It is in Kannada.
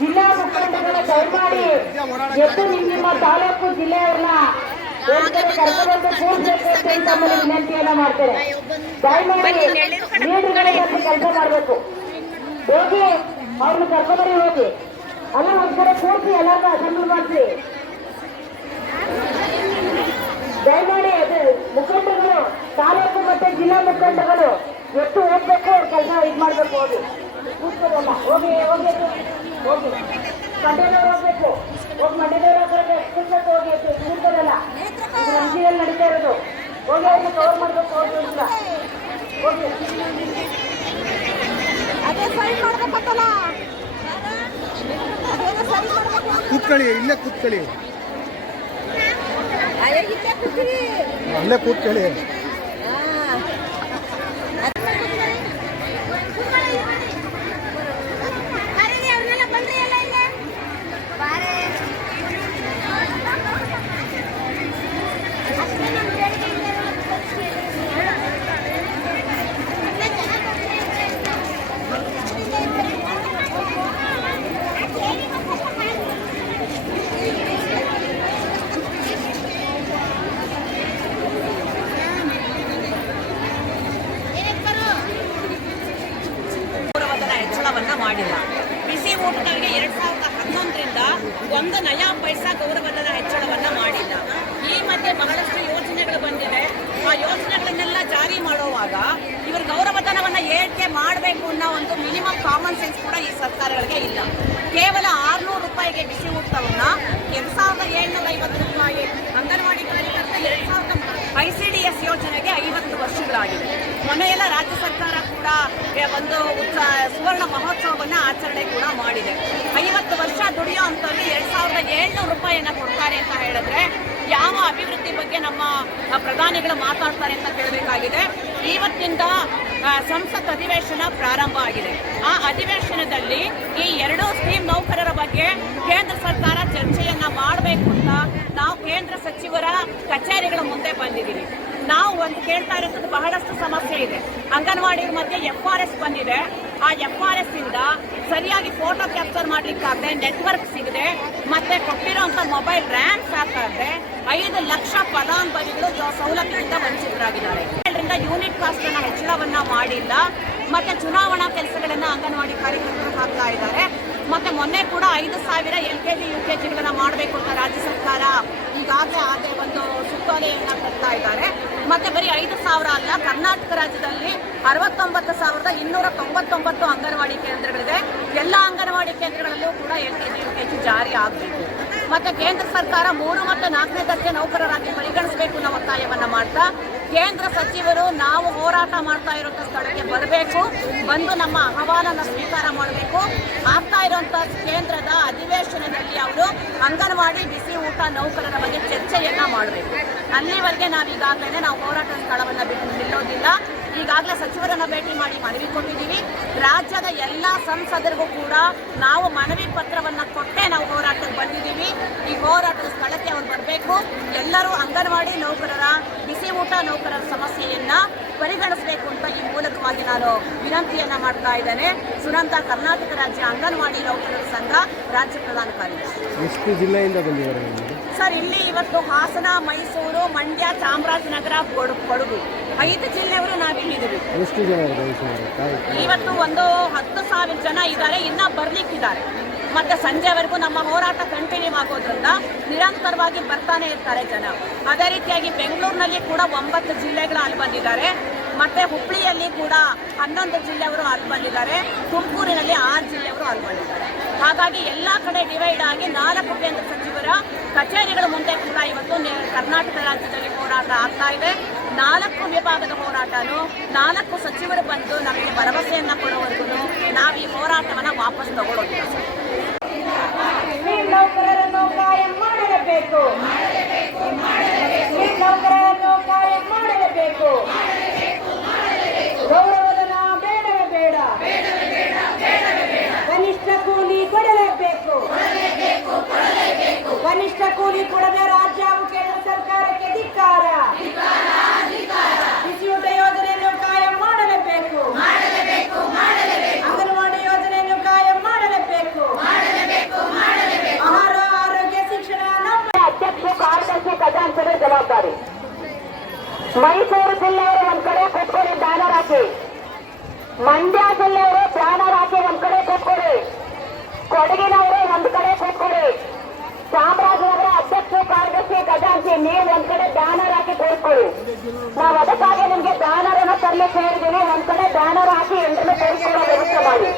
ಜಿಲ್ಲಾ ಮುಖಂಡಗಳ ದಯಮಾಡಿ ಎದ್ದು ನಿಮ್ಮ ನಿಮ್ಮ ತಾಲೂಕು ಜಿಲ್ಲೆಯವ್ರನ್ನ ಕರ್ಕೊಂಡು ಕೂರ್ಬೇಕು ಅಂತ ತಮ್ಮಲ್ಲಿ ವಿನಂತಿಯನ್ನ ಮಾಡ್ತೇನೆ. ದಯಮಾಡಿ ನೀಡುಗಳ ಕೆಲಸ ಮಾಡಬೇಕು. ಹೋಗಿ ಅವ್ರನ್ನ ಕರ್ಕೊಂಡ್ಬರಿ ಹೋಗಿ. ಅಲ್ಲ, ಒಂದ್ ಕಡೆ ಕೂರ್ಸಿ ಎಲ್ಲಾರ್ಗ ಅಸೆಂಬ್ಲಿ ಮಾಡ್ತೀವಿ ದಯಮಾಡಿ ಅದು ಮುಖಂಡಗಳು ತಾಲೂಕು ಮತ್ತೆ ಜಿಲ್ಲಾ ಮುಖಂಡಗಳು ಎಷ್ಟು ಹೋಗ್ಬೇಕು ಕೆಲಸ ಇದು ಮಾಡ್ಬೇಕು, ಹೋಗಿ. ಕೂತ್ಕೊಳ್ಳಲ್ಲ ಹೋಗಿ ಹೋಗಿ. ಹೋಗಿ ಮಂಡ್ಯದವ್ರು ಹೋಗ್ಬೇಕು ಹೋಗಿ ಮಂಡ್ಯದವ್ರು ಹೋಗ್ಬೇಕು ಕೂತ್ಬೇಕು ಹೋಗಿ ಕೂತ್ಕೊಳ್ಳಲ್ಲ ಇದು ನಡೀತಾ ಇರೋದು ಹೋಗಿ ಅವ್ರನ್ನ ಕವರ್ ಮಾಡ್ಬೇಕು ಹೋಗಿ ಅಂತ ಹೋಗಿ ಕೂತ್ಕೊಳ್ಳಿ ಇಲ್ಲೇ ಕೂತ್ಕೊಳ್ಳಿ. ಅಲ್ಲೇ ಕೂತ್ಕೊಳ್ಳಿ. ಮಾಡಿಲ್ಲ. ಬಿಸಿ ಊಟಗಳಿಗೆ ಎರಡ್ ಸಾವಿರದ ಹನ್ನೊಂದರಿಂದ ಒಂದು ನಯಾ ಪೈಸಾ ಗೌರವಧನ ಹೆಚ್ಚಳವನ್ನ ಮಾಡಿಲ್ಲ. ಈ ಮಧ್ಯೆ ಬಹಳಷ್ಟು ಯೋಜನೆಗಳು ಬಂದಿದೆ. ಆ ಯೋಜನೆಗಳನ್ನೆಲ್ಲ ಜಾರಿ ಮಾಡುವಾಗ ಇವರು ಗೌರವಧನವನ್ನ ಏರಿಕೆ ಮಾಡಬೇಕು ಅನ್ನೋ ಒಂದು ಮಿನಿಮಮ್ ಕಾಮನ್ ಸೆನ್ಸ್ ಕೂಡ ಈ ಸರ್ಕಾರಗಳಿಗೆ ಇಲ್ಲ. ಕೇವಲ ಆರ್ನೂರು ರೂಪಾಯಿಗೆ ಬಿಸಿ ಊಟವನ್ನ ಎರಡ್ ಸಾವಿರದ ಏಳ್ನೂರ ಐವತ್ತು ಐ ಸಿ ಡಿ ಎಸ್ ಯೋಜನೆಗೆ ಐವತ್ತು ವರ್ಷಗಳಾಗಿದೆ. ಮೊನ್ನೆಯೆಲ್ಲ ರಾಜ್ಯ ಸರ್ಕಾರ ಕೂಡ ಒಂದು ಉತ್ಸಾಹ ಸುವರ್ಣ ಮಹೋತ್ಸವವನ್ನು ಆಚರಣೆ ಕೂಡ ಮಾಡಿದೆ. ಐವತ್ತು ವರ್ಷ ದುಡಿಯೋ ಅಂತಲ್ಲಿ ಎರಡು ಸಾವಿರದ ಏಳ್ನೂರು ರೂಪಾಯಿಯನ್ನು ಕೊಡ್ತಾರೆ ಅಂತ ಹೇಳಿದ್ರೆ, ಯಾವ ಅಭಿವೃದ್ಧಿ ಬಗ್ಗೆ ನಮ್ಮ ಪ್ರಧಾನಿಗಳು ಮಾತಾಡ್ತಾರೆ ಅಂತ ಕೇಳಬೇಕಾಗಿದೆ. ಇವತ್ತಿಂದ ಸಂಸತ್ ಅಧಿವೇಶನ ಪ್ರಾರಂಭ ಆಗಿದೆ. ಆ ಅಧಿವೇಶನದಲ್ಲಿ ಈ ಎರಡೂ ಸ್ಕೀಮ್ ನೌಕರರ ಬಗ್ಗೆ ಕೇಂದ್ರ ಸರ್ಕಾರ ಚರ್ಚೆಯನ್ನ ಮಾಡಬೇಕು ಅಂತ ನಾವು ಕೇಂದ್ರ ಸಚಿವರ ಕಚೇರಿಗಳ ಮುಂದೆ ಬಂದಿದ್ದೀವಿ. ನಾವು ಒಂದು ಕೇಳ್ತಾ ಇರೋದು ಬಹಳಷ್ಟು ಸಮಸ್ಯೆ ಇದೆ. ಅಂಗನವಾಡಿ ಮಧ್ಯೆ ಎಫ್ ಆರ್ ಎಸ್ ಬಂದಿದೆ. ಆ ಎಫ್ ಆರ್ ಎಸ್ ಇಂದ ಸರಿಯಾಗಿ ಫೋಟೋ ಕ್ಯಾಪ್ಚರ್ ಮಾಡ್ಲಿಕ್ಕಾಗದೆ ನೆಟ್ವರ್ಕ್ ಸಿಗದೆ, ಮತ್ತೆ ಕೊಟ್ಟಿರುವಂತ ಮೊಬೈಲ್ ರ್ಯಾಮ್ ಸಾಕಾಗದೆ, ಐದು ಲಕ್ಷ ಫಲಾನುಭವಿಗಳು ಸೌಲಭ್ಯದಿಂದ ವಂಚಿತರಾಗಿದ್ದಾರೆ. ಏಳರಿಂದ ಯೂನಿಟ್ ಕಾಸ್ಟ್ ಹೆಚ್ಚಳವನ್ನು ಹೆಚ್ಚಳವನ್ನ ಮಾಡಿಲ್ಲ. ಮತ್ತು ಚುನಾವಣಾ ಕೆಲಸಗಳನ್ನು ಅಂಗನವಾಡಿ ಕಾರ್ಯಕರ್ತರು ಹಾಕ್ತಾ ಇದ್ದಾರೆ. ಮತ್ತು ಮೊನ್ನೆ ಕೂಡ ಐದು ಸಾವಿರ L K G, U K ಜಿಗಳನ್ನು ಮಾಡಬೇಕು ಅಂತ ರಾಜ್ಯ ಸರ್ಕಾರ ಈಗಾಗಲೇ ಆದರೆ ಒಂದು ಸುತ್ತೋಲೆಯನ್ನು ಕೊಡ್ತಾ ಇದ್ದಾರೆ. ಮತ್ತು ಬರೀ ಐದು ಸಾವಿರ ಅಲ್ಲ, ಕರ್ನಾಟಕ ರಾಜ್ಯದಲ್ಲಿ ಅರವತ್ತೊಂಬತ್ತು ಸಾವಿರದ ಇನ್ನೂರ ತೊಂಬತ್ತೊಂಬತ್ತು ಅಂಗನವಾಡಿ ಕೇಂದ್ರಗಳಿದೆ. ಎಲ್ಲ ಅಂಗನವಾಡಿ ಕೇಂದ್ರಗಳಲ್ಲೂ ಕೂಡ L K G, U K G ಜಾರಿ ಆಗಬೇಕು. ಮತ್ತೆ ಕೇಂದ್ರ ಸರ್ಕಾರ ಮೂರು ಮತ್ತು ನಾಲ್ಕನೇ ದರ್ಜೆ ನೌಕರರಾಗಿ ಪರಿಗಣಿಸಬೇಕು ಅನ್ನೋ ಒತ್ತಾಯವನ್ನ ಮಾಡ್ತಾ, ಕೇಂದ್ರ ಸಚಿವರು ನಾವು ಹೋರಾಟ ಮಾಡ್ತಾ ಇರುವಂಥ ಸ್ಥಳಕ್ಕೆ ಬರಬೇಕು, ಬಂದು ನಮ್ಮ ಅಹವಾಲನ್ನು ಸ್ವೀಕಾರ ಮಾಡಬೇಕು. ಆಗ್ತಾ ಇರುವಂತ ಕೇಂದ್ರದ ಅಧಿವೇಶನದಲ್ಲಿ ಅವರು ಅಂಗನವಾಡಿ ಬಿಸಿ ಊಟ ನೌಕರರ ಬಗ್ಗೆ ಚರ್ಚೆಯನ್ನ ಮಾಡಬೇಕು. ಅಲ್ಲಿವರೆಗೆ ನಾವು ಈಗಾಗಲೇ ನಾವು ಹೋರಾಟದ ಸ್ಥಳವನ್ನು ಬಿಟ್ಟು ನಿಲ್ಲೋದಿಲ್ಲ. ಈಗಾಗಲೇ ಸಚಿವರನ್ನ ಭೇಟಿ ಮಾಡಿ ಮನವಿ ಕೊಟ್ಟಿದ್ದೀವಿ. ರಾಜ್ಯದ ಎಲ್ಲ ಸಂಸದರಿಗೂ ಕೂಡ ನಾವು ಮನವಿ ಪತ್ರವನ್ನ ಕೊಟ್ಟೆ ನಾವು ಹೋರಾಟಕ್ಕೆ ಬಂದಿದ್ದೀವಿ. ಈ ಹೋರಾಟದ ಸ್ಥಳಕ್ಕೆ ಅವ್ರು ಬರಬೇಕು. ಎಲ್ಲರೂ ಅಂಗನವಾಡಿ ನೌಕರರ ಬಿಸಿ ಊಟ ನೌಕರರ ಸಮಸ್ಯೆಯನ್ನು ಪರಿಗಣಿಸಬೇಕು ಅಂತ ಈ ಮೂಲಕವಾಗಿ ನಾನು ವಿನಂತಿಯನ್ನ ಮಾಡ್ತಾ ಇದ್ದೇನೆ. ಸುನಂತ ಕರ್ನಾಟಕ ರಾಜ್ಯ ಅಂಗನವಾಡಿ ನೌಕರರ ಸಂಘ ರಾಜ್ಯ ಪ್ರಧಾನ ಕಾರ್ಯದರ್ಶಿ. ಜಿಲ್ಲೆಯಿಂದ ಬಂದಿದ್ದಾರೆ ಸರ್ ಇಲ್ಲಿ ಇವತ್ತು ಹಾಸನ ಮೈಸೂರು ಮಂಡ್ಯ ಚಾಮರಾಜನಗರ ಕೊಡ- ಕೊಡಗು. ಐದು ಜಿಲ್ಲೆಯವರು ನಾವಿಲ್ಲಿದ್ದೀವಿ. ಎಷ್ಟು ಜನ ಇದ್ದಾರೆ ಸುಮಾರು? ತಾಯಿ ಇವತ್ತು ಒಂದು ಹತ್ತು ಸಾವಿರ ಜನ ಇದ್ದಾರೆ ಇನ್ನ ಬರ್ಲಿಕ್ಕಿದ್ದಾರೆ. ಮತ್ತೆ ಸಂಜೆವರೆಗೂ ನಮ್ಮ ಹೋರಾಟ ಕಂಟಿನ್ಯೂ ಆಗೋದ್ರಿಂದ ನಿರಂತರವಾಗಿ ಬರ್ತಾನೆ ಇರ್ತಾರೆ ಜನ. ಅದೇ ರೀತಿಯಾಗಿ ಬೆಂಗಳೂರಿನಲ್ಲಿ ಕೂಡ ಒಂಬತ್ತು ಜಿಲ್ಲೆಗಳು ಅಲ್ಲಿ ಬಂದಿದ್ದಾರೆ. ಮತ್ತೆ ಹುಬ್ಳಿಯಲ್ಲಿ ಕೂಡ ಹನ್ನೊಂದು ಜಿಲ್ಲೆಯವರು ಅಲ್ಲಿ ಬಂದಿದ್ದಾರೆ. ತುಮಕೂರಿನಲ್ಲಿ ಆರು ಜಿಲ್ಲೆಯವರು ಅಲ್ಲಿ ಬಂದಿದ್ದಾರೆ. ಹಾಗಾಗಿ ಎಲ್ಲ ಕಡೆ ಡಿವೈಡ್ ಆಗಿ ನಾಲ್ಕು ಕೇಂದ್ರ ಸಚಿವರ ಕಚೇರಿಗಳ ಮುಂದೆ ಕೂಡ ಇವತ್ತು ಕರ್ನಾಟಕ ರಾಜ್ಯದಲ್ಲಿ ಹೋರಾಟ ಆಗ್ತಾ ಇದೆ. ನಾಲ್ಕು ವಿಭಾಗದ ಹೋರಾಟನು ನಾಲ್ಕು ಸಚಿವರು ಬಂದು ನಮಗೆ ಭರವಸೆಯನ್ನ ಕೊಡುವವರೆಗೂ ನಾವು ಈ ಹೋರಾಟವನ್ನ ವಾಪಸ್ ತಗೊಳ್ಳೋದಿಲ್ಲ ಜವಾಬ್ದಾರಿ. ಮೈಸೂರು ಜಿಲ್ಲೆಯವರು ಒಂದ್ ಕಡೆ ಕೊಟ್ಕೊಡಿ ಬ್ಯಾನರ್ ಹಾಕಿ. ಮಂಡ್ಯ ಜಿಲ್ಲೆಯವರು ಬ್ಯಾನರ್ ಹಾಕಿ ಒಂದ್ ಕಡೆ ಕೊಟ್ಕೊಡಿ ಕೊಡಗಿನವರು ಒಂದ್ ಕಡೆ ಕೊಟ್ಕೊಡಿ ಚಾಮರಾಜನಗರ ಅಧ್ಯಕ್ಷ, ಕಾರ್ಯದರ್ಶಿ, ಖಜಾಂಚಿ, ನೀವು ಒಂದ್ ಕಡೆ ಬ್ಯಾನರ್ ಹಾಕಿ ಕೊಡ್ಕೊಳ್ಳಿ ನಾವು ಅದಕ್ಕಾಗಿ ನಿಮ್ಗೆ ಬ್ಯಾನರ್ ಅನ್ನ ತರ್ಲಿಕ್ಕೆ ಹೇಳಿದೀವಿ. ಒಂದ್ ಕಡೆ ಬ್ಯಾನರ್ ಹಾಕಿ ಎಲ್ಲರೂ ಕೂರಿಕೊಳ್ಳೋ ವ್ಯವಸ್ಥೆ ಮಾಡಿ.